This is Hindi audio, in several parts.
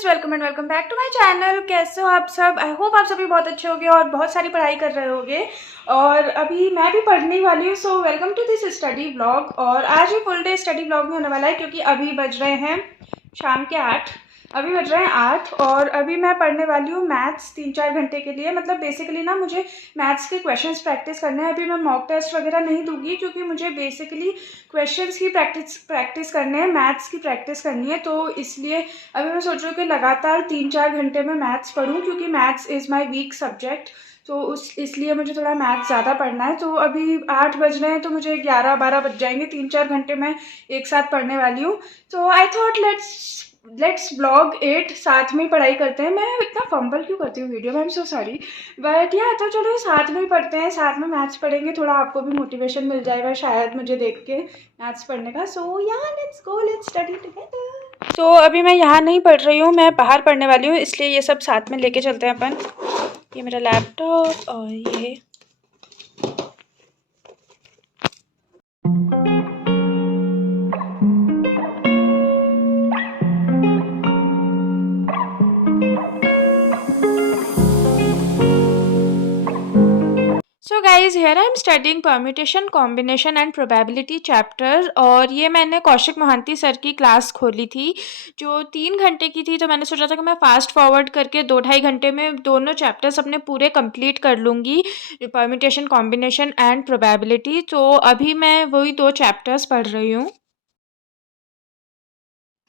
Guys, welcome and welcome back to my channel. कैसे हो आप सब? आई होप आप सभी बहुत अच्छे होंगे और बहुत सारी पढ़ाई कर रहे होंगे। और अभी मैं भी पढ़ने वाली हूँ, so welcome to this study blog. और आज भी फुल डे स्टडी ब्लॉग में होने वाला है क्योंकि अभी बज रहे हैं शाम के 8। अभी बज रहे हैं 8 और अभी मैं पढ़ने वाली हूँ मैथ्स 3-4 घंटे के लिए। मतलब बेसिकली ना मुझे मैथ्स के क्वेश्चंस प्रैक्टिस करने हैं। अभी मैं मॉक टेस्ट वगैरह नहीं दूंगी क्योंकि मुझे बेसिकली क्वेश्चंस की प्रैक्टिस करने हैं, मैथ्स की प्रैक्टिस करनी है। तो इसलिए अभी मैं सोच रही हूँ कि लगातार 3-4 घंटे में मैथ्स पढूं क्योंकि maths is my weak subject. तो उस इसलिए मुझे थोड़ा मैथ्स ज़्यादा पढ़ना है। तो अभी 8 बज रहे हैं तो मुझे 11-12 बज जाएंगे। 3-4 घंटे मैं एक साथ पढ़ने वाली हूँ। तो आई थॉट लेट्स ब्लॉग 8 साथ में पढ़ाई करते हैं। मैं इतना फंबल क्यों करती हूँ वीडियो में, I am so sorry. But या तो चलो साथ में ही पढ़ते हैं, साथ में मैथ्स पढ़ेंगे, थोड़ा आपको भी मोटिवेशन मिल जाएगा शायद मुझे देख के मैथ्स पढ़ने का। सो या let's go, let's study together. तो अभी मैं यहाँ नहीं पढ़ रही हूँ, मैं बाहर पढ़ने वाली हूँ, इसलिए ये सब साथ में लेके चलते हैं अपन। ये मेरा लैपटॉप और ये so guys, here I am studying permutation combination and probability chapter. और ये मैंने कौशिक मोहांती सर की क्लास खोली थी जो 3 घंटे की थी। तो मैंने सोचा था कि मैं फास्ट फॉरवर्ड करके 2-2.5 घंटे में दोनों चैप्टर्स अपने पूरे कंप्लीट कर लूँगी, परम्यूटेशन कॉम्बिनेशन एंड प्रोबेबिलिटी। तो अभी मैं वही 2 चैप्टर्स पढ़ रही हूँ।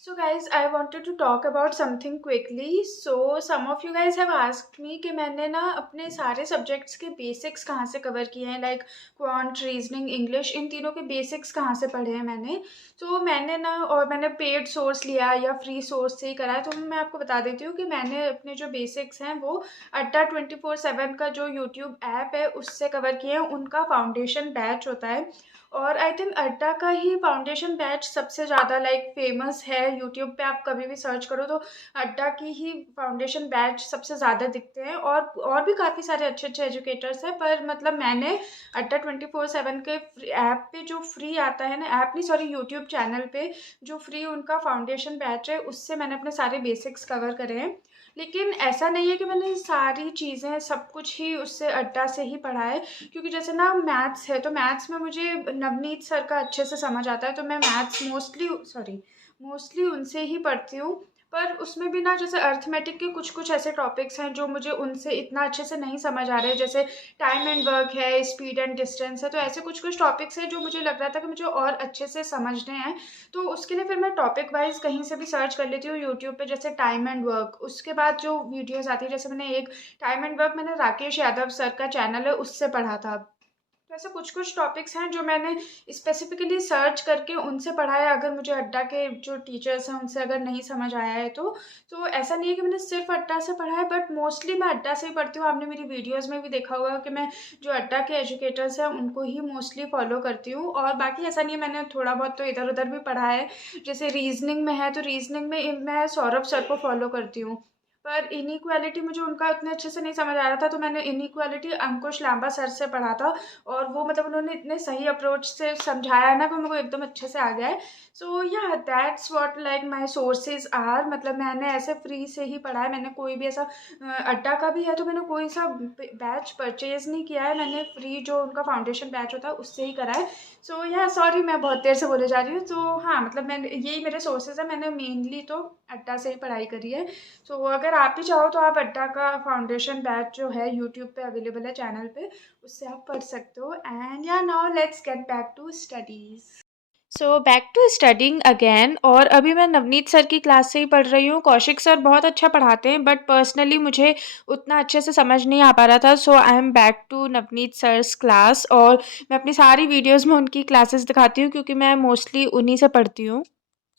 So guys, I wanted to talk about something quickly. So some of you guys have asked me कि मैंने ना अपने सारे सब्जेक्ट्स के बेसिक्स कहाँ से कवर किए हैं, लाइक क्वांट, रीजनिंग, इंग्लिश, इन तीनों के बेसिक्स कहाँ से पढ़े हैं मैंने। तो मैंने ना, और मैंने पेड सोर्स लिया या फ्री सोर्स से ही करा है। तो मैं आपको बता देती हूँ कि मैंने अपने जो बेसिक्स हैं वो अड्डा 24/7 का जो यूट्यूब ऐप है उससे कवर किए हैं। उनका फाउंडेशन बैच होता है और आई थिंक अड्डा का ही फाउंडेशन बैच सबसे ज़्यादा लाइक फेमस है। यूट्यूब पे आप कभी भी सर्च करो तो अड्डा की ही फाउंडेशन बैच सबसे ज़्यादा दिखते हैं। और भी काफ़ी सारे अच्छे अच्छे एजुकेटर्स हैं, पर मतलब मैंने अड्डा 24/7 के ऐप पे जो फ्री आता है ना, ऐप नहीं सॉरी, यूट्यूब चैनल पे जो फ्री उनका फाउंडेशन बैच है उससे मैंने अपने सारे बेसिक्स कवर करे हैं। लेकिन ऐसा नहीं है कि मैंने सारी चीज़ें सब कुछ ही उससे अड्डा से ही पढ़ा है, क्योंकि जैसे ना मैथ्स है तो मैथ्स में मुझे नवनीत सर का अच्छे से समझ आता है। तो मैं मैथ्स मोस्टली उनसे ही पढ़ती हूँ। पर उसमें भी ना जैसे अर्थमेटिक के कुछ कुछ ऐसे टॉपिक्स हैं जो मुझे उनसे इतना अच्छे से नहीं समझ आ रहे, जैसे टाइम एंड वर्क है, स्पीड एंड डिस्टेंस है। तो ऐसे कुछ कुछ टॉपिक्स हैं जो मुझे लग रहा था कि मुझे और अच्छे से समझने हैं। तो उसके लिए फिर मैं टॉपिक वाइज कहीं से भी सर्च कर लेती हूँ यूट्यूब पे, जैसे टाइम एंड वर्क। उसके बाद जो वीडियोस आती है, जैसे मैंने एक टाइम एंड वर्क मैंने राकेश यादव सर का चैनल है उससे पढ़ा था। तो ऐसे कुछ कुछ टॉपिक्स हैं जो मैंने स्पेसिफिकली सर्च करके उनसे पढ़ा है, अगर मुझे अड्डा के जो टीचर्स हैं उनसे अगर नहीं समझ आया है तो ऐसा नहीं है कि मैंने सिर्फ अड्डा से पढ़ा है, बट मोस्टली मैं अड्डा से ही पढ़ती हूँ। आपने मेरी वीडियोस में भी देखा होगा कि मैं जो अड्डा के एजुकेटर्स हैं उनको ही मोस्टली फॉलो करती हूँ। और बाकी ऐसा नहीं है, मैंने थोड़ा बहुत तो इधर उधर भी पढ़ा है। जैसे रीजनिंग में है तो रीजनिंग में मैं सौरभ सर को फॉलो करती हूँ। पर इनइक्वालिटी मुझे उनका उतने अच्छे से नहीं समझ आ रहा था, तो मैंने इनइक्वालिटी अंकुश लांबा सर से पढ़ा था। और वो मतलब उन्होंने इतने सही अप्रोच से समझाया है ना कि मेरे को एकदम अच्छे से आ गया है। सो या that's what like my sources are. मतलब मैंने ऐसे फ्री से ही पढ़ा है, मैंने कोई भी ऐसा अड्डा का भी है तो मैंने कोई सा बैच परचेज नहीं किया है, मैंने फ्री जो उनका फाउंडेशन बैच होता है उससे ही करा है। सो या सॉरी, मैं बहुत देर से बोले जा रही हूँ। तो हाँ, मतलब मैंने यही मेरे सोर्सेज है, मैंने मेनली तो अड्डा से ही पढ़ाई करी है। सो अगर आप भी चाहो तो आप अड्डा का फाउंडेशन बैच जो है यूट्यूब पे अवेलेबल है चैनल पे, उससे आप पढ़ सकते हो। एंड या now let's get back to studies. So back to studying again. और अभी मैं नवनीत सर की क्लास से ही पढ़ रही हूँ। कौशिक सर बहुत अच्छा पढ़ाते हैं बट पर्सनली मुझे उतना अच्छे से समझ नहीं आ पा रहा था। So I am back to Navneet sir's class और मैं अपनी सारी वीडियोज़ में उनकी क्लासेस दिखाती हूँ क्योंकि मैं मोस्टली उन्हीं से पढ़ती हूँ।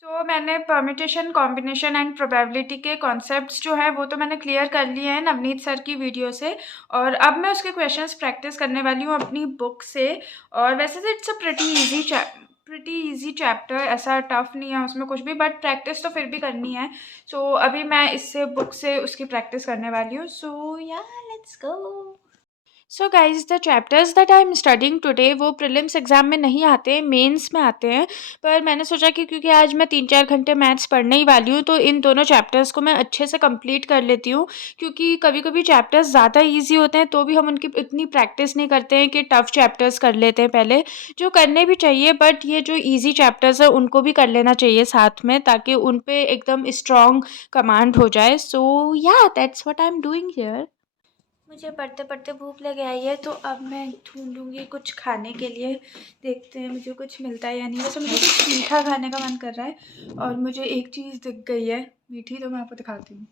तो मैंने परम्यूटेशन कॉम्बिनेशन एंड प्रोबेबिलिटी के कॉन्सेप्ट्स जो है वो तो मैंने क्लियर कर लिए हैं नवनीत सर की वीडियो से। और अब मैं उसके क्वेश्चंस प्रैक्टिस करने वाली हूँ अपनी बुक से। और वैसे तो it's a pretty easy chapter, ऐसा टफ नहीं है उसमें कुछ भी, बट प्रैक्टिस तो फिर भी करनी है। सो अभी मैं इससे बुक से उसकी प्रैक्टिस करने वाली हूँ। सो या let's go. So guys the chapters that I am studying today वो प्रीलिम्स एग्जाम में नहीं आते, मेंस में आते हैं। पर मैंने सोचा कि क्योंकि आज मैं 3-4 घंटे मैथ्स पढ़ने ही वाली हूँ तो इन दोनों चैप्टर्स को मैं अच्छे से कंप्लीट कर लेती हूँ, क्योंकि कभी कभी चैप्टर्स ज़्यादा इजी होते हैं तो भी हम उनकी इतनी प्रैक्टिस नहीं करते हैं कि टफ़ चैप्टर्स कर लेते हैं पहले, जो करने भी चाहिए। बट ये जो ईजी चैप्टर्स है उनको भी कर लेना चाहिए साथ में, ताकि उन पे एकदम स्ट्रॉन्ग कमांड हो जाए। सो या that's what I am doing here. मुझे पढ़ते पढ़ते भूख लग आई है तो अब मैं ढूंढूंगी कुछ खाने के लिए। देखते हैं मुझे कुछ मिलता है या नहीं। वैसे मुझे कुछ मीठा खाने का मन कर रहा है और मुझे एक चीज़ दिख गई है मीठी, तो मैं आपको दिखाती हूँ।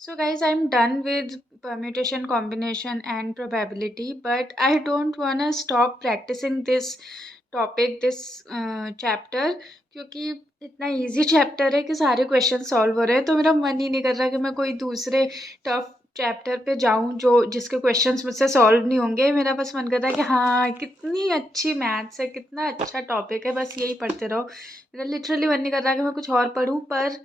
So guys, I'm done with permutation, combination and probability, but I don't wanna stop practicing this topic, this chapter, क्योंकि इतना इजी चैप्टर है कि सारे क्वेश्चन सॉल्व हो रहे हैं, तो मेरा मन ही नहीं कर रहा कि मैं कोई दूसरे टफ चैप्टर पे जाऊं जो जिसके क्वेश्चंस मुझसे सॉल्व नहीं होंगे। मेरा बस मन कर रहा है कि हाँ, कितनी अच्छी मैथ्स है, कितना अच्छा टॉपिक है, बस यही पढ़ते रहो। मेरा लिटरली मन नहीं कर रहा कि मैं कुछ और पढूं, पर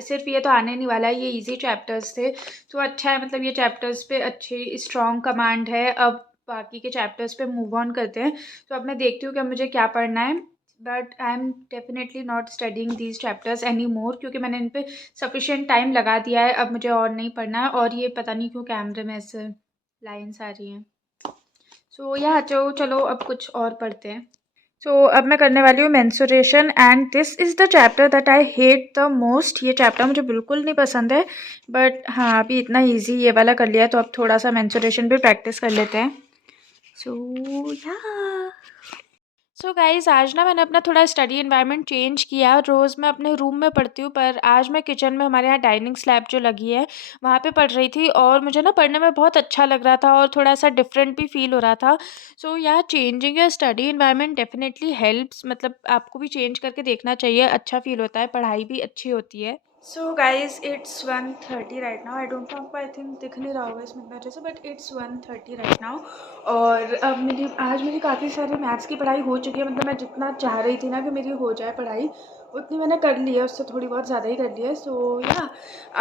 सिर्फ ये तो आने नहीं वाला है, ये इजी चैप्टर्स थे तो अच्छा है। मतलब ये चैप्टर्स पे अच्छी स्ट्रॉन्ग कमांड है। अब बाकी के चैप्टर्स पे मूव ऑन करते हैं। तो अब मैं देखती हूँ कि अब मुझे क्या पढ़ना है, but I am definitely not studying these chapters any more, क्योंकि मैंने इन पे सफिशिएंट टाइम लगा दिया है। अब मुझे और नहीं पढ़ना है। और ये पता नहीं क्यों कैमरे में ऐसे लाइन्स आ रही हैं। सो या चलो अब कुछ और पढ़ते हैं। सो अब मैं करने वाली हूँ mensuration, and this is the chapter that I hate the most. ये चैप्टर मुझे बिल्कुल नहीं पसंद है, बट हाँ अभी इतना इजी ये वाला कर लिया है तो अब थोड़ा सा मेंसुरेशन भी प्रैक्टिस कर लेते हैं। सो या सो गाइज़ आज ना मैंने अपना थोड़ा स्टडी एनवायरनमेंट चेंज किया। रोज़ मैं अपने रूम में पढ़ती हूँ, पर आज मैं किचन में, हमारे यहाँ डाइनिंग स्लैब जो लगी है वहाँ पे पढ़ रही थी, और मुझे ना पढ़ने में बहुत अच्छा लग रहा था और थोड़ा सा डिफरेंट भी फील हो रहा था। सो या changing your study environment definitely helps. मतलब आपको भी चेंज करके देखना चाहिए, अच्छा फील होता है, पढ़ाई भी अच्छी होती है। So guys it's 1:30 right now. I don't know, आपको आई थिंक दिख नहीं रहा होगा इसमें वजह से, बट इट्स 1:30 राइट नाउ। और अब मेरी काफ़ी सारी मैथ्स की पढ़ाई हो चुकी है। मतलब मैं जितना चाह रही थी ना कि मेरी हो जाए पढ़ाई, उतनी मैंने कर ली है, उससे थोड़ी बहुत ज़्यादा ही कर ली है। सो या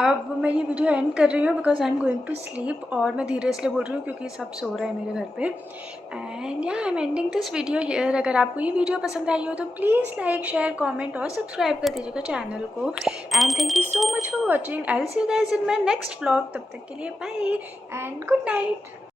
अब मैं ये वीडियो एंड कर रही हूँ because I am going to sleep. और मैं धीरे इसलिए बोल रही हूँ क्योंकि सब सो रहे हैं मेरे घर पे। एंड या I am ending this video here. अगर आपको ये वीडियो पसंद आई हो तो प्लीज़ लाइक, शेयर, कॉमेंट और सब्सक्राइब कर दीजिएगा चैनल को। And thank you so much for watching. I will see you guys in my next vlog. तब तक के लिए बाय एंड गुड नाइट।